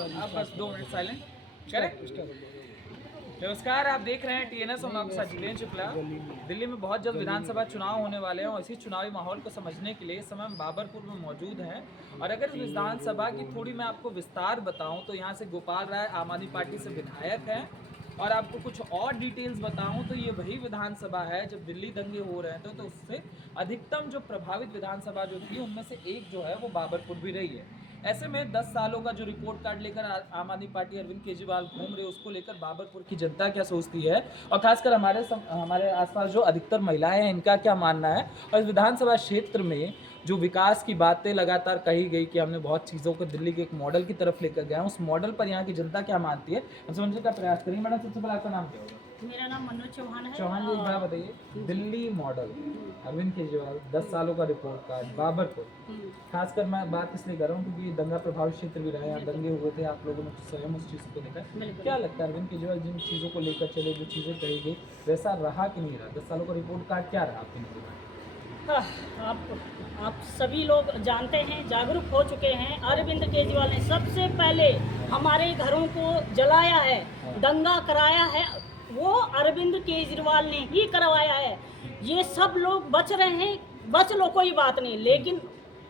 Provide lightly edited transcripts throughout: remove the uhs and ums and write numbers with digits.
आप बस 2 minute silent करें। नमस्कार, आप देख रहे हैं टीएनएस और मैं आपके साथ जितेंद्र शुक्ला। दिल्ली में बहुत जल्द विधानसभा चुनाव होने वाले हैं और इसी चुनावी माहौल को समझने के लिए इस समय हम बाबरपुर में मौजूद हैं। और अगर इस विधानसभा की थोड़ी मैं आपको विस्तार बताऊं तो यहाँ से गोपाल राय आम आदमी पार्टी से विधायक हैं। और आपको कुछ और डिटेल्स बताऊं तो ये वही विधानसभा है जब दिल्ली दंगे हो रहे थे तो उससे अधिकतम जो प्रभावित विधानसभा जो थी उनमें से एक जो है वो बाबरपुर भी रही है। ऐसे में 10 सालों का जो रिपोर्ट कार्ड लेकर आम आदमी पार्टी अरविंद केजरीवाल घूम रहे उसको लेकर बाबरपुर की जनता क्या सोचती है और खासकर हमारे आसपास जो अधिकतर महिलाएं हैं इनका क्या मानना है। और इस विधानसभा क्षेत्र में जो विकास की बातें लगातार कही गई कि हमने बहुत चीज़ों को दिल्ली के एक मॉडल की तरफ लेकर गए, उस मॉडल पर यहाँ की जनता क्या मानती है हम समझने का प्रयास करेंगे। मैडम, सबसे पहले आपका नाम क्या होगा? मेरा नाम मनोज चौहान है। चौहान जी, एक बात बताइए, दिल्ली मॉडल, अरविंद केजरीवाल, 10 सालों का रिपोर्ट कार्ड, बाबरपुर, खासकर मैं बात इसलिए कर रहा हूँ क्योंकि दंगा प्रभावित क्षेत्र भी रहा है, यहाँ दंगे हुए थे, आप लोगों ने स्वयं उस चीज़ को देखा। क्या लगता है अरविंद केजरीवाल जिन चीज़ों को लेकर चले, जो चीज़ें कही गई, वैसा रहा कि नहीं रहा? 10 सालों का रिपोर्ट कार्ड क्या रहा आपके नजर में? आप सभी लोग जानते हैं, जागरूक हो चुके हैं। अरविंद केजरीवाल ने सबसे पहले हमारे घरों को जलाया है, दंगा कराया है, वो अरविंद केजरीवाल ने ही करवाया है। ये सब लोग बच रहे हैं, बच लो कोई बात नहीं, लेकिन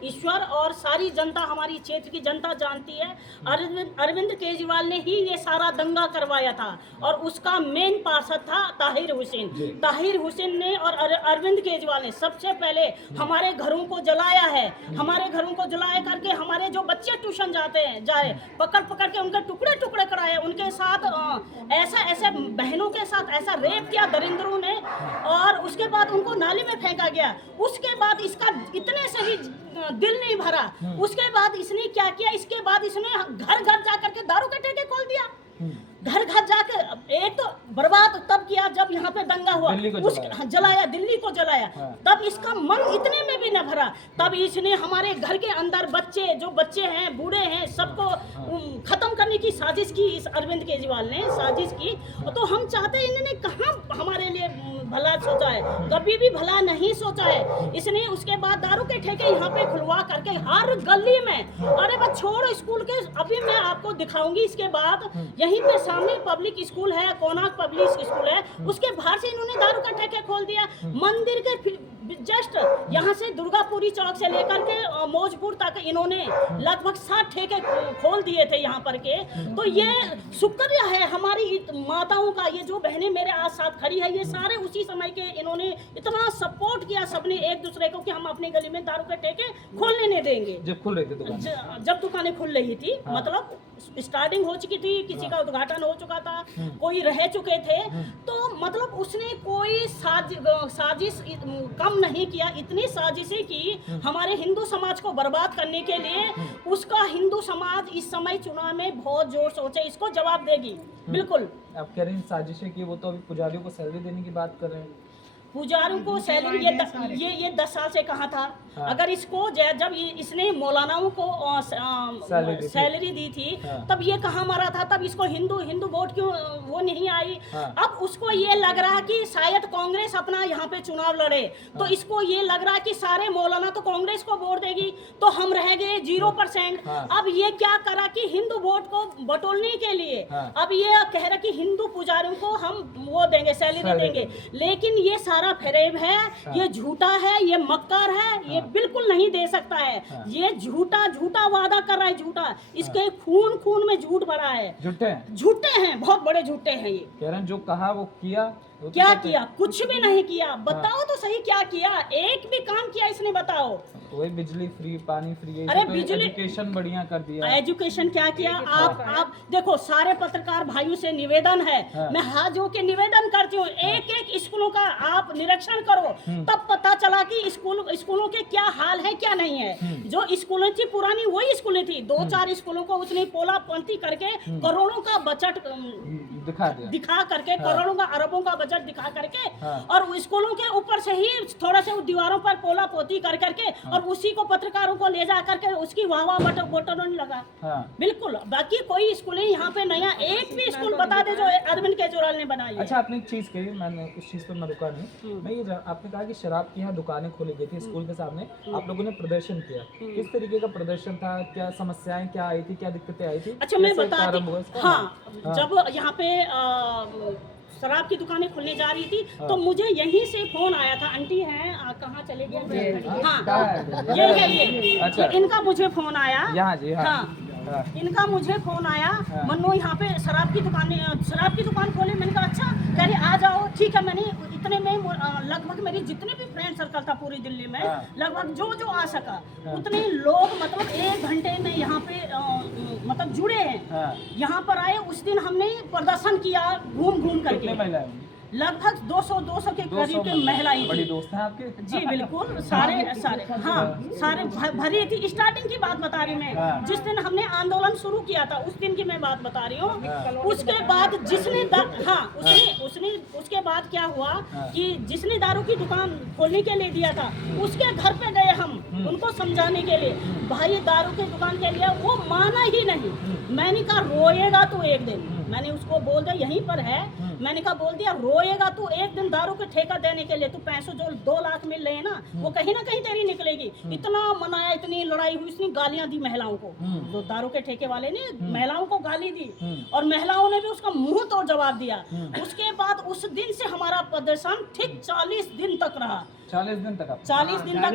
ईश्वर और सारी जनता, हमारी क्षेत्र की जनता जानती है अरविंद केजरीवाल ने ही ये सारा दंगा करवाया था और उसका मेन पार्षद था ताहिर हुसैन। ताहिर हुसैन ने और अरविंद केजरीवाल ने सबसे पहले हमारे घरों को जलाया है। हमारे घरों को जलाया करके हमारे जो बच्चे ट्यूशन जाए पकड़ पकड़ के उनके टुकड़े टुकड़े कराए, उनके साथ ऐसे बहनों के साथ ऐसा रेप किया दरिंदरों ने और उसके बाद उनको नाली में फेंका गया। उसके बाद इसका इतने से ही दिल नहीं भरा, उसके बाद इसने क्या किया, इसके बाद इसने घर घर जाकर के दारू के ठेके खोल दिया। घर घर जाकर एक तो बर्बाद तब किया जब यहाँ पे दंगा हुआ, जलाया दिल्ली को जलाया। तब इसका मन इतने में भी न भरा, तब इसने हमारे घर के अंदर जो बच्चे हैं, बूढ़े हैं, सबको खत्म करने की साजिश की। इस अरविंद केजरीवाल ने साजिश की। तो हम चाहते हैं, इन्होंने कहाँ हमारे लिए भला सोचा है, कभी भी भला नहीं सोचा है इसने। उसके बाद दारू के ठेके यहाँ पे खुलवा करके हर गली में, अरे बस छोड़ो स्कूल के, अभी मैं आपको दिखाऊंगी। इसके बाद यहीं पे सामने पब्लिक स्कूल है, कोणार्क पब्लिक स्कूल है, उसके बाहर से इन्होंने दारू का ठेके खोल दिया। मंदिर के जस्ट यहाँ से दुर्गापुरी चौक से लेकर के मौजपुर तक इन्होंने लगभग 60 ठेके खोल दिए थे यहाँ पर के। तो ये शुक्रिया है हमारी माताओं का, ये जो बहनें मेरे आज साथ खड़ी है, ये सारे उसी समय के इन्होंने इतना सपोर्ट किया सबने एक दूसरे को कि हम अपनी गली में दारू के ठेके खोलने नहीं देंगे। जब खुल रहे थे दुकान, जब दुकानें खुल रही थी, मतलब स्टार्टिंग हो चुकी थी, किसी का उद्घाटन हो चुका था, कोई रह चुके थे, तो मतलब उसने कोई साजिश कम नहीं किया, इतनी साजिशें की हमारे हिंदू समाज को बर्बाद करने के लिए। उसका हिंदू समाज इस समय चुनाव में बहुत जोर सोचे, इसको जवाब देगी बिल्कुल। आप कह रहे हैं साजिशें की, वो तो अभी पुजारियों को सैलरी देने की बात कर रहे हैं। पुजारियों को सैलरी ये 10 साल से कहा था। अगर इसको जब इसने मौलानाओं को सैलरी दी थी, तब ये कहाँ मरा था, तब इसको हिंदू वोट क्यों वो नहीं आई। अब उसको ये लग रहा कि शायद कांग्रेस अपना यहाँ पे चुनाव लड़े, तो इसको ये लग रहा कि सारे मौलाना तो कांग्रेस को वोट देगी, तो हम रह गए 0%। अब ये क्या करा कि हिंदू वोट को बटोरने के लिए अब ये कह रहा कि हिंदू पुजारियों को हम वो देंगे, सैलरी देंगे। लेकिन ये सारा फरेब है, ये झूठा है, ये मक्कार है, ये बिल्कुल नहीं दे सकता है। ये झूठा वादा कर रहा है, झूठा। इसके खून में झूठ भरा है। झूठे हैं, बहुत बड़े झूठे हैं। ये कह रहे हैं जो कहा वो किया, क्या किया? कुछ भी नहीं किया। बताओ तो सही, क्या किया? एक भी काम किया इसने? बताओ। वही बिजली फ्री, पानी फ्री, अरे तो बिजली, एजुकेशन बढ़िया कर दिया। एजुकेशन क्या किया? आप देखो, सारे पत्रकार भाइयों से निवेदन है, मैं हाथ जोड़ के निवेदन करती हूँ, एक स्कूलों का आप निरीक्षण करो, तब पता चला कि स्कूलों के क्या हाल है, क्या नहीं है। जो स्कूलें थी पुरानी, वही स्कूलें थी। 2-4 स्कूलों को उसने पोलापंती करके करोड़ों का बजट दिखा करके, करोड़ों का, अरबों का बजट बजट दिखा करके हाँ। और स्कूलों के ऊपर से ही थोड़ा से दीवारों पर पोला पोती कर करके और उसी को पत्रकारों को ले जा करके उसकी वाह वाह बटन लगा। हाँ। बिल्कुल, बाकी कोई स्कूल यहाँ पे नया एक भी स्कूल बता दे जो अरविंद केजरीवाल ने बनाई है। अच्छा, आपने एक चीज कही, मैंने उस चीज पर मैं रुका नहीं। मैं ये आपने कहा कि शराब की यहाँ दुकानें खोली गई थी स्कूल के सामने, आप लोगों ने प्रदर्शन किया, किस तरीके का प्रदर्शन था, क्या समस्याएं क्या आई थी, क्या दिक्कतें आई थी? अच्छा, मैं कैसे बता प्रारंभ हुआ इसका? हाँ, जब यहाँ पे शराब की दुकानें खुलने जा रही थी तो मुझे यहीं से फोन आया था। आंटी हैं, कहाँ चले गए? हाँ, ये अच्छा। इनका मुझे फोन आया। यहाँ जी, हाँ। हाँ, इनका मुझे फोन आया, मन्नो यहाँ पे शराब की दुकान खोले। मैंने कहा अच्छा, कह रही आ जाओ, ठीक है। मैंने इतने में लगभग मेरी जितने भी फ्रेंड सर्कल था पूरी दिल्ली में, लगभग जो आ सका उतने लोग मतलब 1 घंटे में यहाँ पे मतलब जुड़े हैं। यहाँ पर आए, उस दिन हमने प्रदर्शन किया घूम घूम करके। कितने महिलाएं होंगी? लगभग 200 के करीब के महिलाएं बड़ी थी। दोस्त हैं आपके? जी बिल्कुल, सारे हाँ, सारे भरी थी। स्टार्टिंग की बात बता रही मैं, जिस दिन हमने आंदोलन शुरू किया था उस दिन की मैं बात बता रही हूँ। उसके बाद जिसने उसके बाद क्या हुआ कि जिसने दारू की दुकान खोलने के लिए दिया था उसके घर पे गए हम उनको समझाने के लिए, भाई दारू की दुकान के लिए। वो माना ही नहीं। मैंने कहा रोएगा तो एक दिन, मैंने उसको बोल दिया यहीं पर है, मैंने कहा बोल दिया रोएगा तू एक दिन दारू के ठेका देने के लिए, तू पैसे जो 2 लाख मिल रहे हैं ना वो कहीं ना कहीं तेरी निकलेगी। इतना मनाया, इतनी लड़ाई हुई, इतनी गालियां दी महिलाओं को। जो दारू के ठेके वाले ने महिलाओं को गाली दी और महिलाओं ने भी उसका मुंह तोड़ जवाब दिया। उसके बाद उस दिन से हमारा प्रदर्शन ठीक 40 दिन तक रहा। 40 दिन तक? 40 दिन तक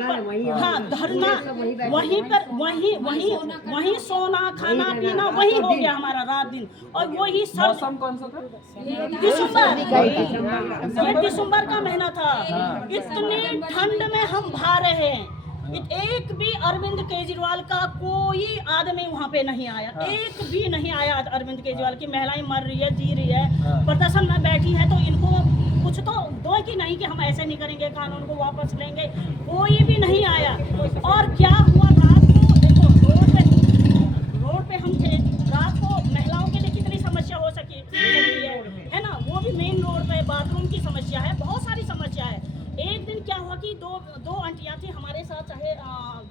हाँ, धरना वहीं पर, वहीं सोना खाना पीना वही हो गया हमारा रात दिन। और वही सर मौसम कौन सा था? दिसंबर, ये दिसंबर का महीना था। इतनी ठंड में हम भा रहे हैं, एक भी अरविंद केजरीवाल का कोई आदमी वहाँ पे नहीं आया। एक भी नहीं आया अरविंद केजरीवाल की। महिलाएं मर रही है, जी रही है, प्रदर्शन में बैठी है, तो इनको कुछ तो दो कि नहीं कि हम ऐसे नहीं करेंगे, कानून को वापस लेंगे। कोई भी नहीं आया। और क्या हुआ रात को, देखो रोड पे हम थे रात को, महिलाओं के लिए कितनी समस्या हो सकती है ना। वो भी मेन रोड पे बाथरूम की समस्या है, बहुत सारी समस्या है। एक दिन क्या हुआ कि दो आंटियां थी हमारे साथ, चाहे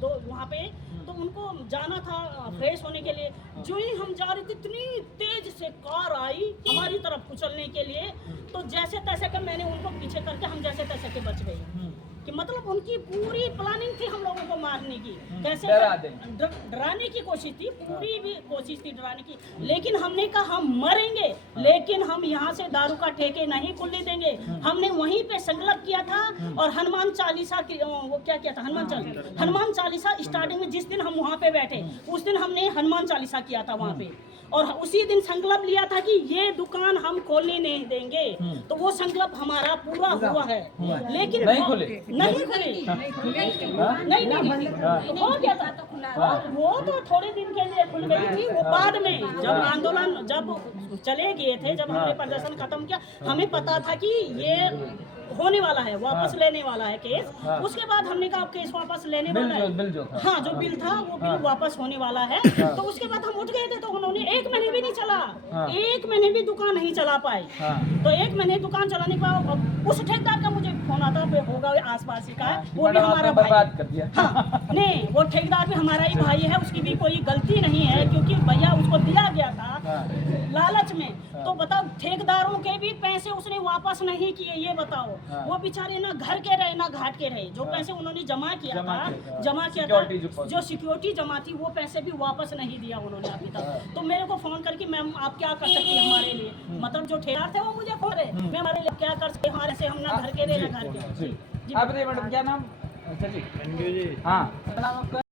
दो वहाँ पे, तो उनको जाना था फ्रेश होने के लिए। जो ही हम जा रहे थे इतनी तेज से कार आई हमारी तरफ कुचलने के लिए, तो जैसे तैसे कर मैंने उनको पीछे करके हम जैसे तैसे के बच गए। कि मतलब उनकी पूरी प्लानिंग थी हम लोगों को मारने की, कैसे डराने की कोशिश थी, पूरी भी कोशिश थी डराने की। लेकिन हमने कहा हम मरेंगे लेकिन हम यहाँ से दारू का ठेके नहीं खुलने देंगे। हमने वहीं पे संकल्प किया था और हनुमान चालीसा की वो क्या किया था, हनुमान चालीसा स्टार्टिंग में जिस दिन हम वहाँ पे बैठे उस दिन हमने हनुमान चालीसा किया था वहाँ पे। और उसी दिन संकल्प लिया था कि ये दुकान हम खोलने नहीं देंगे। तो वो संकल्प हमारा पूरा हुआ है, लेकिन नहीं खुले, नहीं हो गया था। वो तो थोड़े दिन के लिए खुल गई थी। वो बाद में जब आंदोलन जब चले गए थे, जब हमने प्रदर्शन खत्म किया, हमें पता था कि ये होने वाला है, वापस लेने वाला है केस। उसके बाद हमने कहा केस वापस लेने वाला है, हाँ जो बिल था वो बिल वापस होने वाला है। तो उसके बाद हम उठ गए थे, तो उन्होंने 1 महीने भी नहीं चला, 1 महीने भी दुकान नहीं चला पाए। तो 1 महीने दुकान चलाने के बाद उस ठेकेदार का मुझे फोन आता होगा आस-पास का, वो भी हमारा भाई कर दिया। हाँ, नहीं वो ठेकेदार भी हमारा ही भाई है, उसकी भी कोई गलती नहीं है, क्योंकि भैया उसको दिया गया था लालच में। तो बताओ ठेकेदारों के भी पैसे उसने वापस नहीं किए, ये बताओ। वो बेचारे ना घर के रहे ना घाट के रहे। जो पैसे उन्होंने जमा किया था, जो सिक्योरिटी जमा थी, वो पैसे भी वापस नहीं दिया उन्होंने अभी तक। तो मेरे को फोन करके मैम आप क्या कर सकती हैं हमारे लिए, मतलब जो ठेकेदार थे वो मुझे फोन रहे, मैं हमारे लिए क्या कर सकते, हमारे से हम ना घर के रहे ना घर के। आप बताइए मैडम क्या नाम? अच्छा जी, हाँ नाम आपका?